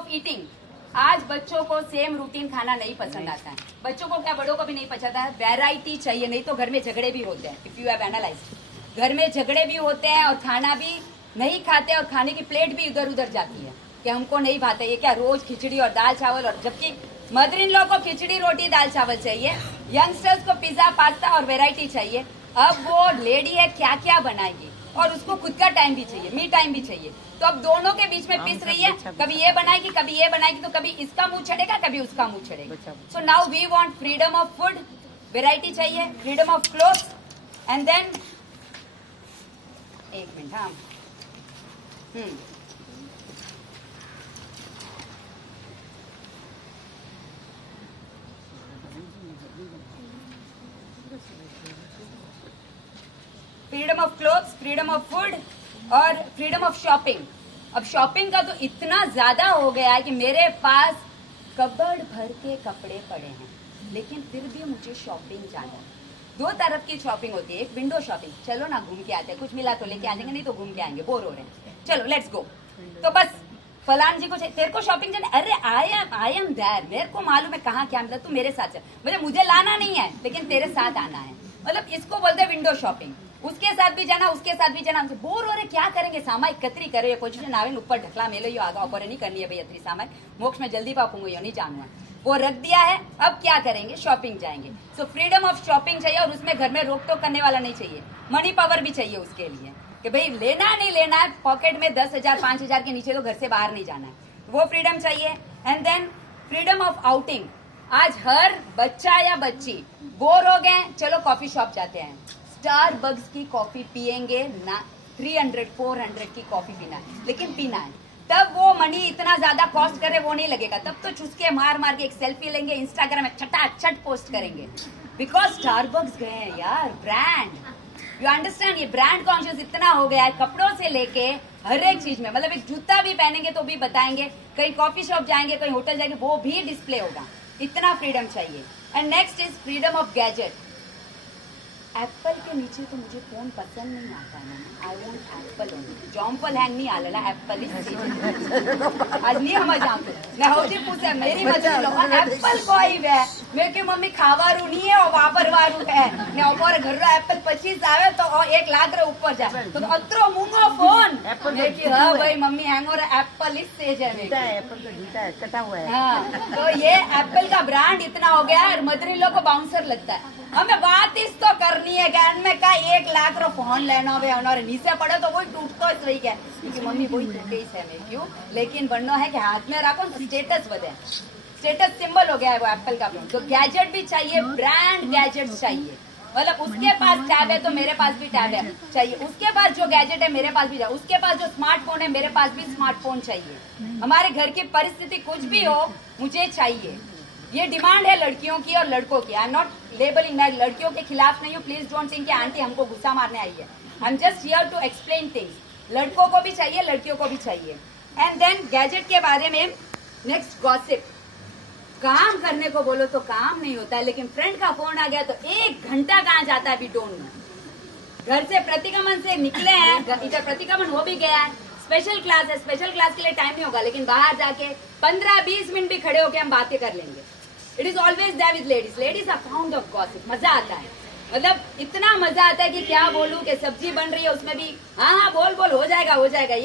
Of eating. आज बच्चों को सेम रूटीन खाना नहीं पसंद आता है, बच्चों को क्या बड़ों को भी नहीं पसंद है, वैरायटी चाहिए, नहीं तो घर में झगड़े भी होते हैं। इफ यू हैव एनालाइज्ड, घर में झगड़े भी होते हैं और खाना भी नहीं खाते और खाने की प्लेट भी इधर उधर जाती है कि हमको नहीं भाते, ये क्या रोज खिचड़ी और दाल चावल, और जबकि मदर इन लॉ को खिचड़ी रोटी दाल चावल चाहिए, यंगस्टर्स को पिज्जा पास्ता और वैरायटी चाहिए। अब वो लेडी है क्या क्या बनाएगी, और उसको खुद का टाइम भी चाहिए, मी टाइम भी चाहिए। तो अब दोनों के बीच में पिस रही है, कभी ये बनाएगी कभी ये बनाएगी, तो कभी इसका मुंह छड़ेगा कभी उसका मुंह छड़ेगा। So now we want freedom of food, variety चाहिए, freedom of clothes, and then एक मिनट, हाँ freedom of clothes, freedom of food और फ्रीडम ऑफ शॉपिंग। अब शॉपिंग का तो इतना ज्यादा हो गया है कि मेरे पास कबर्ड भर के कपड़े पड़े हैं, लेकिन फिर भी मुझे शॉपिंग जाना है। दो तरफ की शॉपिंग होती है, एक विंडो शॉपिंग, चलो ना घूम के आते हैं, कुछ मिला तो लेके आ जाएंगे, नहीं तो घूम के आएंगे, बोर हो रहे हैं, चलो लेट्स गो। तो बस फलान जी को तेरे को शॉपिंग जाना, अरे आई एम देयर, मेरे को मालूम है कहाँ क्या मिला, तू मेरे साथ चल, मतलब मुझे लाना नहीं है लेकिन तेरे साथ आना है, मतलब इसको बोलते हैं विंडो शॉपिंग। उसके साथ भी जाना, उसके साथ भी जाना, बोर हो रहे, क्या करेंगे, सामा एकत्री करे, पोजिशन आवे ऊपर ढकला मेलो, यो आगा ऊपर नहीं करनी है भाई अतरी सामा, मोक्ष में जल्दी पापूंगा, यो नहीं जानू है, वो रख दिया है। अब क्या करेंगे, शॉपिंग जाएंगे। सो फ्रीडम ऑफ शॉपिंग चाहिए, और उसमें घर में रोक टोक करने वाला नहीं चाहिए, मनी पावर भी चाहिए उसके लिए कि भाई लेना नहीं लेना है, पॉकेट में 10,000 5,000 के नीचे तो घर से बाहर नहीं जाना है, वो फ्रीडम चाहिए। And then freedom of outing. आज हर बच्चा या बच्ची बोर हो गए, चलो कॉफी शॉप जाते हैं, स्टारबक्स की कॉफी पियेंगे ना, 300-400 की कॉफी पीना है, लेकिन पीना है, तब वो मनी इतना ज्यादा कॉस्ट करे वो नहीं लगेगा, तब तो चुसके मार मार के एक सेल्फी लेंगे, इंस्टाग्राम में छटाछट पोस्ट करेंगे, बिकॉज स्टारबक्स गए हैं यार, ब्रांड, यू अंडरस्टैंड, ये ब्रांड कॉन्शियस इतना हो गया है, कपड़ों से लेके हर एक चीज में, मतलब एक जूता भी पहनेंगे तो भी बताएंगे, कहीं कॉफी शॉप जाएंगे, कहीं होटल जाएंगे, वो भी डिस्प्ले होगा, इतना फ्रीडम चाहिए। And next is freedom of gadget. Apple के नीचे तो मुझे फोन पसंद नहीं आता है, आई वॉन्ट एप्पल ओनली, जॉम्पल हैंग नहीं आलेला, एप्पल आज नहीं हम जाते, मैं होती पूछे मेरी मजा एप्पल कोई है, मैं की मम्मी खावारू नहीं है और वापरवारू है ने ऊपर घर एप्पल 25 आवे तो 1 लाख रे ऊपर जाए तो अतरो मुंगो फोन मैं की हां भाई मम्मी हैंग और एप्पल इस सेज है, एप्पल तो झूठा है, कटा हुआ है। हाँ, तो ये एप्पल का ब्रांड इतना हो गया है, मदर इन लॉ को बाउंसर लगता है, हमें बात इस तो करनी है ज्ञान में का 1 लाख रो फोन लेना वे और नीचे पड़े तो वही टूटतो ज रही है, क्योंकि मम्मी वही टूटे ही है मैं क्यों, लेकिन बनना है कि हाथ में रखो तो स्टेटस बढ़े, स्टेटस सिंबल हो गया है वो एप्पल का। तो गैजेट भी चाहिए, ब्रांड गैजेट चाहिए, मतलब उसके पास टैब है तो मेरे पास भी टैब है चाहिए, उसके पास जो गैजेट है मेरे पास भी चाहिए, उसके पास जो स्मार्टफोन है मेरे पास भी स्मार्टफोन चाहिए, हमारे घर की परिस्थिति कुछ भी हो मुझे चाहिए, ये डिमांड है लड़कियों की और लड़कों की। आई एम नॉट लेबलिंग, मैं लड़कियों के खिलाफ नहीं हूँ, प्लीज डोंट थिंक कि आंटी हमको गुस्सा मारने आई है, I am just here to explain things, लड़कों को भी चाहिए लड़कियों को भी चाहिए। एंड देन गैजेट के बारे में नेक्स्ट गॉसिप, काम करने को बोलो तो काम नहीं होता है, लेकिन फ्रेंड का फोन आ गया तो 1 घंटा कहाँ जाता है अभी डोंट नो। घर से प्रतिगमन से निकले हैं, इधर प्रतिगमन हो भी गया है, स्पेशल क्लास है, स्पेशल क्लास के लिए टाइम नहीं होगा, लेकिन बाहर जाके 15-20 मिनट भी खड़े होके हम बातें कर लेंगे। It is always there with ladies, ladies are found of gossip, मजा आता है, मतलब इतना मजा आता है कि क्या बोलूं कि सब्जी बन रही है उसमें भी हाँ बोल बोल हो जाएगा ये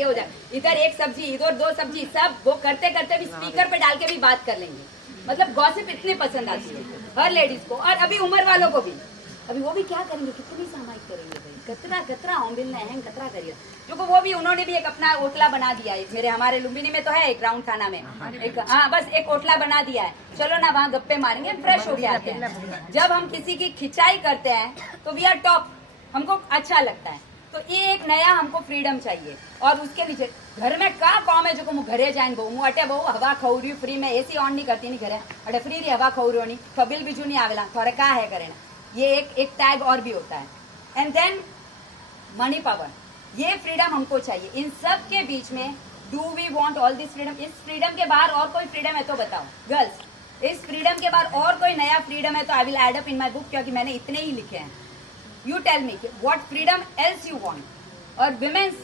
हो जाएगा, इधर 1 सब्जी इधर 2 सब्जी, सब वो करते करते भी स्पीकर पे डाल के भी बात कर लेंगे, मतलब गॉसिप इतनी पसंद आती है हर लेडीज को, और अभी उम्र वालों को भी, अभी वो भी क्या करेंगे, कितनी सामायिक करेंगे भाई, कतरा ऑम्बिल ने अहम कतरा करिए, जो वो भी उन्होंने भी एक अपना ओटला बना दिया है, मेरे हमारे लुम्बिनी में तो है एक राउंड खाना में एक, हाँ बस एक ओटला बना दिया है, चलो ना वहाँ गप्पे मारेंगे, फ्रेश हो के आते हैं। जब हम किसी की खिंचाई करते हैं तो वी आर टॉप, हमको अच्छा लगता है, तो ये एक नया हमको फ्रीडम चाहिए। और उसके नीचे घर में का काम है जो को घरे जाए बहु अटे बहु हवा खौरी फ्री में एसी ऑन नहीं करती नहीं घरे अटे फ्री री हवा खौरो नहीं तो बिल बीजू नहीं आवेला थोड़े का है करे ना, ये एक टैग और भी होता है। एंड देन मनी पावर, ये फ्रीडम हमको चाहिए। इन सब के बीच में do we want all this freedom? इस फ्रीडम के बाहर और कोई फ्रीडम है तो बताओ गर्ल्स, इस फ्रीडम के बाद और कोई नया फ्रीडम है तो I will add up in my book, क्योंकि मैंने इतने ही लिखे हैं। You tell me what freedom else you want. और विमेन्स,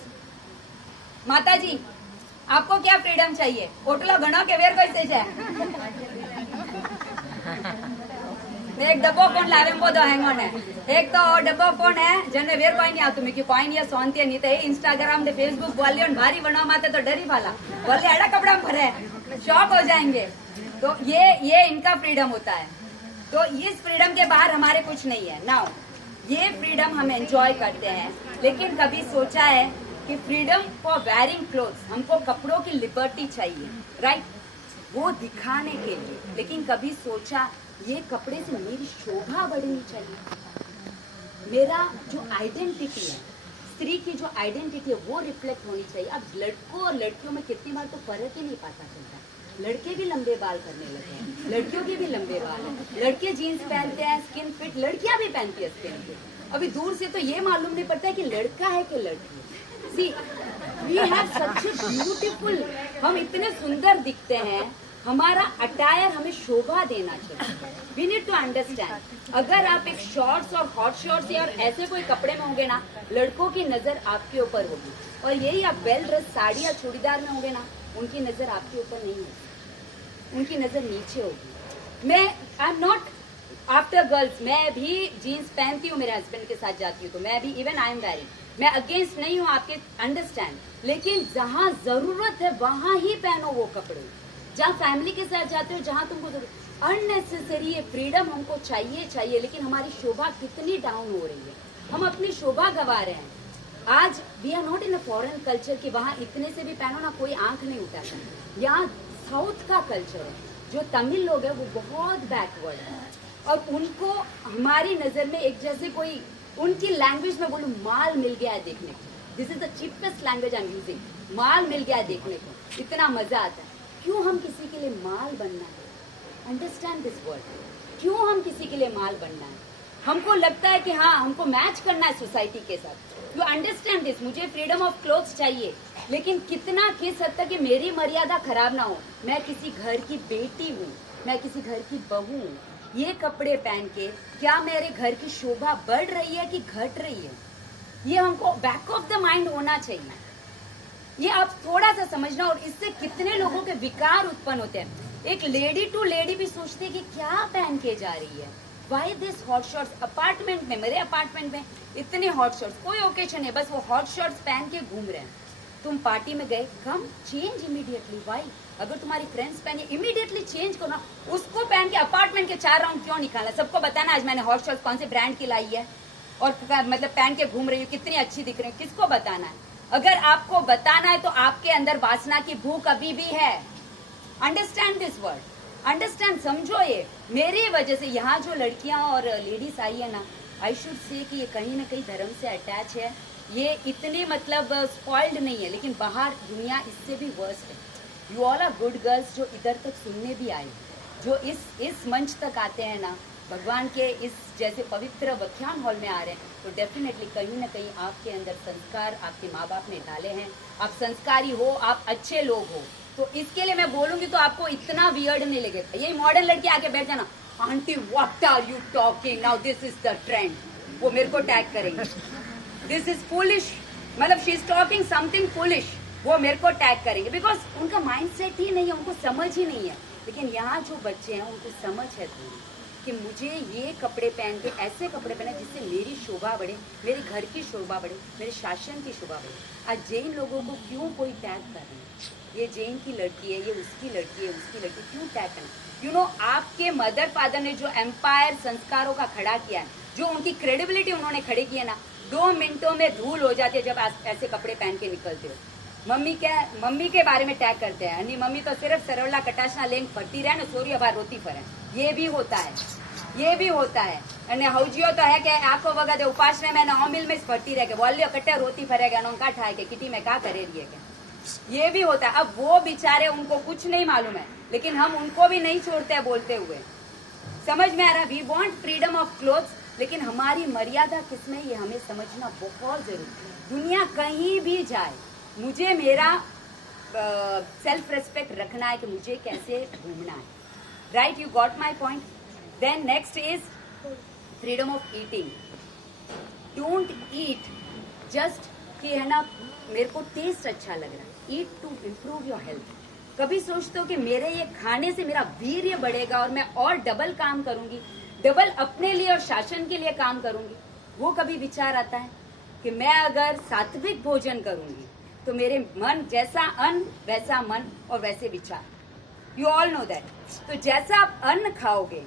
माता जी आपको क्या फ्रीडम चाहिए? ઓટલો ઘણો કે વેર કઈ છે? એક ડબ્બો ફોન લાવે બધો હેંગ ઓન હે. એક તો ડબ્બો ફોન હે જેને વેર કોઈ નહીં આવતું. મેં कि કોઈ नहीं सोनती नहीं तो इंस्टाग्राम दे फेसबुक बोलियो भारी बनवा माते तो डरी वाला बोले अड़ा कपड़ा में भरे शॉक हो जाएंगे. तो ये इनका फ्रीडम होता है. तो इस फ्रीडम के बाहर हमारे कुछ नहीं है. नाउ ये फ्रीडम हम एंजॉय करते हैं, लेकिन कभी सोचा है कि फ्रीडम फॉर वेयरिंग क्लोथ्स, हमको कपड़ों की लिबर्टी चाहिए, राइट, वो दिखाने के लिए. लेकिन कभी सोचा ये कपड़े से मेरी शोभा बढ़नी चाहिए, मेरा जो आइडेंटिटी है, स्त्री की जो आइडेंटिटी है वो रिफ्लेक्ट होनी चाहिए. अब लड़कों और लड़कियों में कितनी बार तो फर्क ही नहीं पता चलता. लड़के भी लंबे बाल करने लगे हैं, लड़कियों के भी लंबे बाल हैं. लड़के जीन्स पहनते हैं स्किन फिट, लड़कियां भी पहनती है स्किन फिट. अभी दूर से तो ये मालूम नहीं पड़ता है कि लड़का है कि लड़की है. See we have such a beautiful, हम इतने सुंदर दिखते हैं, हमारा अटायर हमें शोभा देना चाहिए. We need to understand. अगर आप एक शॉर्ट्स और हॉट शॉर्ट्स और ऐसे कोई कपड़े में होंगे ना, लड़कों की नजर आपके ऊपर होगी. और यही आप वेल ड्रेस साड़ी या चूड़ीदार में होंगे ना, उनकी नजर आपके ऊपर नहीं होगी, उनकी नजर नीचे होगी. मैं I am not after girls, मैं भी जीन्स पहनती हूँ, मेरे हस्बैंड के साथ जाती हूँ तो मैं भी इवन आई एम वेरी, मैं अगेंस्ट नहीं हूँ आपके, अंडरस्टैंड. लेकिन जहाँ जरूरत है वहां ही पहनो वो कपड़े. जहाँ फैमिली के साथ जाते हो, जहाँ तुमको अननेसेसरी ये फ्रीडम हमको चाहिए, लेकिन हमारी शोभा कितनी डाउन हो रही है, हम अपनी शोभा गवा रहे हैं. आज we are not in a foreign culture कि वहाँ इतने से भी पहनो ना कोई आंख नहीं उठाता. यहाँ साउथ का कल्चर है, जो तमिल लोग हैं वो बहुत बैकवर्ड है और उनको हमारी नजर में एक जैसे कोई, उनकी लैंग्वेज में बोलूं माल मिल गया है देखने को. This is the cheapest language I am using. माल मिल गया है देखने को, इतना मजा आता है. क्यों हम किसी के लिए माल बनना है? Understand this word. क्यों हम किसी के लिए माल बनना है? हमको लगता है कि हाँ हमको मैच करना है सोसाइटी के साथ. You understand this. मुझे फ्रीडम ऑफ क्लोथ्स चाहिए, लेकिन कितना किस हद तक कि मेरी मर्यादा खराब ना हो. मैं किसी घर की बेटी हूँ, मैं किसी घर की बहू हूँ. ये कपड़े पहन के क्या मेरे घर की शोभा बढ़ रही है कि घट रही है? ये हमको बैक ऑफ द माइंड होना चाहिए. ये आप थोड़ा सा समझना. और इससे कितने लोगों के विकार उत्पन्न होते हैं. एक लेडी टू लेडी भी सोचते हैं कि क्या पहन के जा रही है. Why this hot shorts? Apartment में, मेरे अपार्टमेंट में इतने हॉट शॉर्ट्स, कोई ओकेजन है बस वो हॉट शॉर्ट्स पहन के घूम रहे हैं. तुम पार्टी में गए, कम चेंज इमीडिएटली. वाई? अगर तुम्हारी फ्रेंड्स पहने इमीडिएटली चेंज करो ना. उसको पहन के अपार्टमेंट के 4 राउंड क्यों निकाला? सबको बताना आज मैंने हॉट शॉर्ट्स कौन से ब्रांड की लाई है और मतलब पहन के घूम रही हूँ, कितनी अच्छी दिख रही है. किसको बताना है? अगर आपको बताना है तो आपके अंदर वासना की भूख अभी भी है. Understand this word. अंडरस्टैंड, समझो. ये मेरी वजह से यहाँ जो लड़कियां और लेडीज आई है ना, आई शुड से कि ये कहीं ना कहीं धर्म से अटैच है. ये इतने मतलब स्पॉइल्ड नहीं है, लेकिन बाहर दुनिया इससे भी वर्स्ट है. You all are good girls जो इधर तक सुनने भी आए, जो इस मंच तक आते हैं ना, भगवान के इस जैसे पवित्र व्याख्यान हॉल में आ रहे हैं, तो डेफिनेटली कहीं ना कहीं आपके अंदर संस्कार आपके माँ बाप ने डाले हैं. आप संस्कारी हो, आप अच्छे लोग हो. तो इसके लिए मैं बोलूंगी तो आपको इतना वियर्ड नहीं लगेगा. ये मॉडर्न लड़की आके बैठ जाना, aunty what are you talking now, this is the trend, वो मेरे को टैग करेंगे. दिस इज फुलिश, मतलब she is talking something foolish, वो मेरे को टैग करेंगे. बिकॉज उनका माइंडसेट ही नहीं है, उनको समझ ही नहीं है. लेकिन यहाँ जो बच्चे हैं उनको समझ है कि मुझे ये कपड़े पहन के, ऐसे कपड़े पहने जिससे मेरी शोभा बढ़े, मेरे घर की शोभा बढ़े, मेरे शासन की शोभा बढ़े. आज जैन लोगों को क्यों कोई टैग कर रहे हैं? ये जैन की लड़की है, ये उसकी लड़की है, उसकी लड़की, क्यों टैग करना? यू नो, आपके मदर फादर ने जो एम्पायर संस्कारों का खड़ा किया है, जो उनकी क्रेडिबिलिटी उन्होंने खड़ी की है ना, 2 मिनटों में धूल हो जाती है जब आप ऐसे कपड़े पहन के निकलते हो. मम्मी के बारे में टैग करते हैं, नहीं मम्मी तो सिर्फ सरवला कटाशना लेंग फरती रहे ना, सोरी अबार रोती फरे. ये भी होता है, ये भी होता है. અને હવજીઓ તો હે કે આખો વખત ઉપાસને મેં ઓમિલ में फरती रह के बोलियो कट्टे रोती फरेगा नो का ठाए के किटी में का करे रही है क्या. ये भी होता है. अब वो बेचारे, उनको कुछ नहीं मालूम है, लेकिन हम उनको भी नहीं छोड़ते हैं बोलते हुए. समझ में आ रहा? We want freedom of clothes, लेकिन हमारी मर्यादा किसमें, ये हमें समझना बहुत जरूरी है. दुनिया कहीं भी जाए, मुझे मेरा सेल्फ रेस्पेक्ट रखना है कि मुझे कैसे घूमना है. Right? You got my point. Then next is freedom of eating. Don't eat just कि है ना मेरे को टेस्ट अच्छा लग रहा है. ईट टू इम्प्रूव योर हेल्थ। कभी सोचते हो कि मेरे ये खाने से मेरा वीर्य बढ़ेगा और मैं और डबल काम करूंगी, डबल अपने लिए और शासन के लिए काम करूंगी? वो कभी विचार आता है कि मैं अगर सात्विक भोजन करूंगी तो मेरे मन जैसा अन्न वैसा मन और वैसे विचार। You all know that. तो जैसा आप अन्न खाओगे,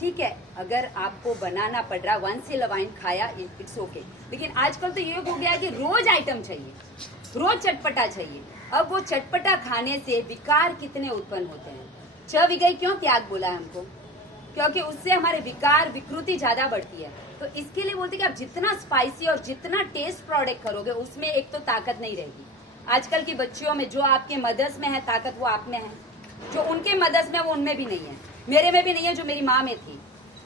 ठीक है, अगर आपको बनाना पड़ रहा, वंस इन अ वाइन खाया, इट्स ओके। लेकिन आजकल तो ये हो गया है कि रोज आइटम चाहिए, रोज चटपटा चाहिए। अब वो चटपटा खाने से विकार कितने उत्पन्न होते हैं। 6 विगई क्यों त्याग बोला है हमको? क्योंकि उससे हमारे विकार विकृति ज्यादा बढ़ती है। तो इसके लिए बोलते हैं कि आप जितना स्पाइसी और जितना टेस्ट प्रोडक्ट करोगे उसमें एक तो ताकत नहीं रहेगी। आजकल की बच्चियों में जो आपके मदर्स में है ताकत, वो आप में है, जो उनके मदर्स में वो उनमें भी नहीं है, मेरे में भी नहीं है, जो मेरी माँ में थी।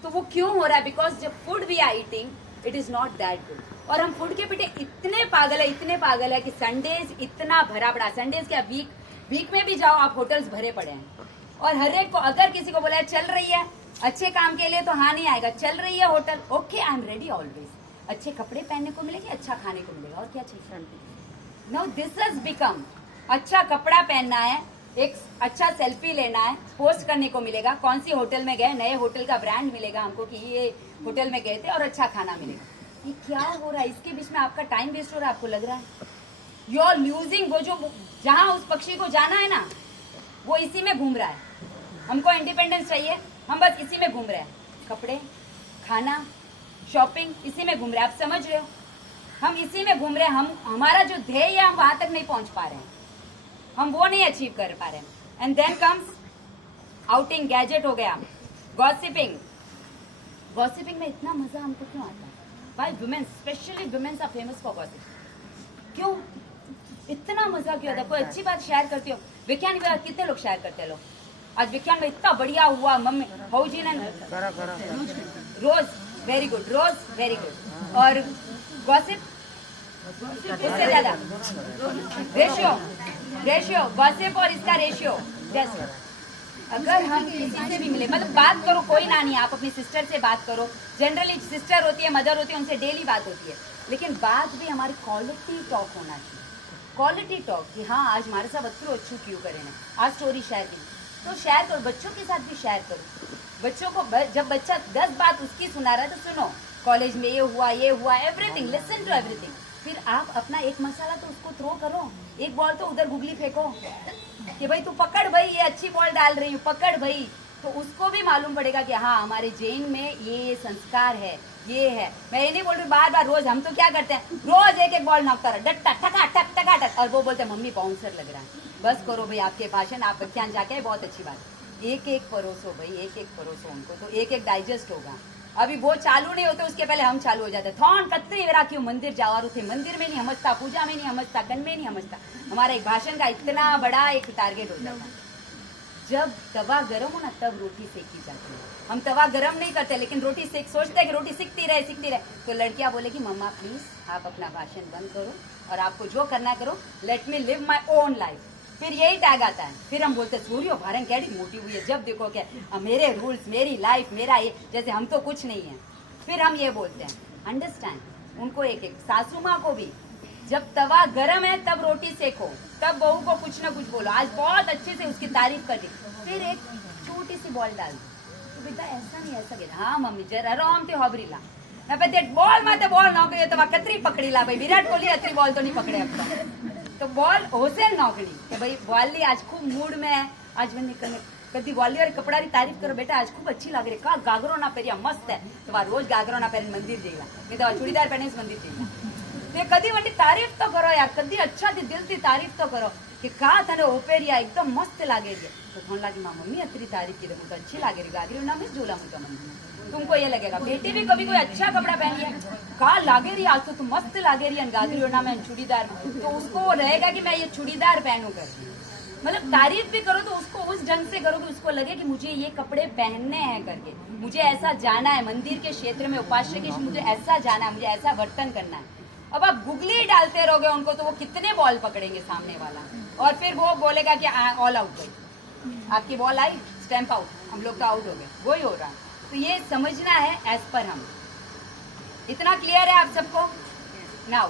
तो वो क्यों हो रहा है? बिकॉज जब food we are eating it is not that good. और हम फूड के पीछे इतने पागल है कि संडेज इतना भरा पड़ा। संडेज क्या, वीक में भी जाओ आप, होटल्स भरे पड़े हैं। और हर एक को, अगर किसी को बोला है चल रही है अच्छे काम के लिए, तो हाँ नहीं आएगा। चल रही है hotel, okay I am ready always. अच्छे कपड़े पहनने को मिलेंगे, अच्छा खाने को मिलेगा, और क्या चाहिए? नो, दिस हैज बिकम, अच्छा कपड़ा पहनना है, एक अच्छा सेल्फी लेना है, पोस्ट करने को मिलेगा, कौन सी होटल में गए, नए होटल का ब्रांड मिलेगा हमको कि ये होटल में गए थे, और अच्छा खाना मिलेगा। ये क्या हो रहा है? इसके बीच में आपका टाइम वेस्ट हो रहा है, आपको लग रहा है यू आर लूजिंग। वो जो जहां उस पक्षी को जाना है ना, वो इसी में घूम रहा है। हमको इंडिपेंडेंस चाहिए, हम बस इसी में घूम रहे हैं। कपड़े, खाना, शॉपिंग, इसी में घूम रहे हैं। आप समझ रहे हो? हम इसी में घूम रहे हैं। हम, हमारा जो ध्येय है हम वहां तक नहीं पहुंच पा रहे हैं, हम वो नहीं अचीव कर पा रहे हैं। And then comes outing, gadget हो गया, गॉसिपिंग। गॉसिपिंग में इतना मजा हमको क्यों आता है? भाई women, specially women are famous for gossiping. क्यों इतना मजा क्यों आता है? कोई अच्छी बात शेयर करती हो? विज्ञान विभाग कितने लोग शेयर करते हैं? लोग आज विज्ञान में इतना बढ़िया हुआ, मम्मी हाउजी ने रोज वेरी गुड, रोज वेरी गुड। और गॉसिप उससे ज्यादा रेशियो गॉसिप और इसका रेशियो। जैसे अगर हम किसी से भी मिले, मतलब बात करो, कोई ना नहीं, आप अपनी सिस्टर से बात करो। जनरली सिस्टर होती है, मदर होती है, उनसे डेली बात होती है। लेकिन बात भी हमारी क्वालिटी टॉक होना चाहिए। क्वालिटी टॉक कि हाँ आज हमारे साथ अच्छू अच्छू क्यों करें, आज स्टोरी शेयर की तो शेयर करो। बच्चों के साथ भी शेयर करो। बच्चों को जब बच्चा 10 बात उसकी सुना रहा है तो सुनो, कॉलेज में ये हुआ, एवरीथिंग, लिसन टू एवरीथिंग। फिर आप अपना एक मसाला तो उसको थ्रो करो, एक बॉल तो उधर गुगली फेंको कि भाई तू पकड़ भाई, ये अच्छी बॉल डाल रही हूँ, पकड़ भाई। तो उसको भी मालूम पड़ेगा कि हाँ हमारे जैन में ये संस्कार है, ये है। मैं ये नहीं बोल रही बार बार रोज, हम तो क्या करते हैं, रोज एक एक बॉल नॉक कर डट्टा ठका ठक टका ठक, और वो बोलते हैं मम्मी बाउंसर लग रहा है। बस करो भाई, आपके भाषण, आप व्याख्यान जाके बहुत अच्छी बात। एक एक परोसो भाई, एक एक परोसो उनको, तो एक एक डाइजेस्ट होगा। अभी वो चालू नहीं होते, उसके पहले हम चालू हो जाते। थॉन कतरी वेरा क्यों मंदिर जावारू थे, मंदिर में नहीं समझता, पूजा में नहीं समझता, गन में नहीं समझता। हमारा एक भाषण का इतना बड़ा एक टारगेट हो जाता। जब तवा गर्म हो ना तब रोटी सेकी जाती है। हम तवा गर्म नहीं करते, लेकिन रोटी सेक, सोचते हैं कि रोटी सिकती रहे। तो लड़कियां बोलेगी मम्मा प्लीज आप अपना भाषण बंद करो और आपको जो करना करो, let me live my own life. फिर यही टैग आता है। फिर हम बोलते सूर्यो भारन कैडी मोटी हुई है, जब देखो क्या मेरे रूल्स, मेरी लाइफ, मेरा ये, जैसे हम तो कुछ नहीं है। फिर हम ये बोलते हैं अंडरस्टैंड उनको। एक एक सासू माँ को भी, जब तवा गरम है तब रोटी सेको, तब बहू को कुछ ना कुछ बोलो, आज बहुत अच्छे से उसकी तारीफ कर दी, फिर एक छोटी सी बॉल डाल दी, तो बेटा ऐसा नहीं ऐसा गिरा, हाँ मम्मी जरा आराम से होबरीला ना पे बॉल माते बॉल नौकरी तो कतरी पकड़ी ला भाई, विराट कोहली अतरी बॉल तो नहीं पकड़े अब तो बॉल होसे नौकरी कि भाई बॉली आज खूब मूड में है, आज मैंने कदी बॉली और कपड़ा की तारीफ करो, बेटा आज खूब अच्छी लग रही, का गागरो ना पहरिया मस्त है, तो रोज गागरो ना पहन मंदिर जाएगा, नहीं तो चूड़ीदार पहने मंदिर जाएगा। तो कदी वटी तारीफ तो करो यार, कदी अच्छा थी दिल थी तारीफ तो करो कि का थाने ओपेरिया एकदम मस्त लागे रही है, तो थोड़ा लगी माँ मम्मी अतरी तारीफ की तो अच्छी लागे रही, गागरी ना मिस झूला मुझा मंदिर। तुमको ये लगेगा बेटी भी कभी कोई अच्छा कपड़ा पहन लिया, का लागे रही आज तो तुम मस्त लागे रही, गागरी ना मैं चूड़ीदार, तो उसको रहेगा कि मैं ये चूड़ीदार पहनू कर। मतलब तारीफ भी करो तो उसको उस ढंग से करो कि उसको लगे कि मुझे ये कपड़े पहनने हैं करके, मुझे ऐसा जाना है मंदिर के क्षेत्र में, उपास्य के, मुझे ऐसा जाना है, मुझे ऐसा वर्तन करना है। अब आप गुगली डालते रहोगे उनको तो वो कितने बॉल पकड़ेंगे सामने वाला, और फिर वो बोलेगा कि ऑल आउट गई, आपकी बॉल आई स्टैंप आउट, हम लोग तो आउट हो गए, वही हो रहा है। तो ये समझना है एज पर हम, इतना क्लियर है आप सबको? नाउ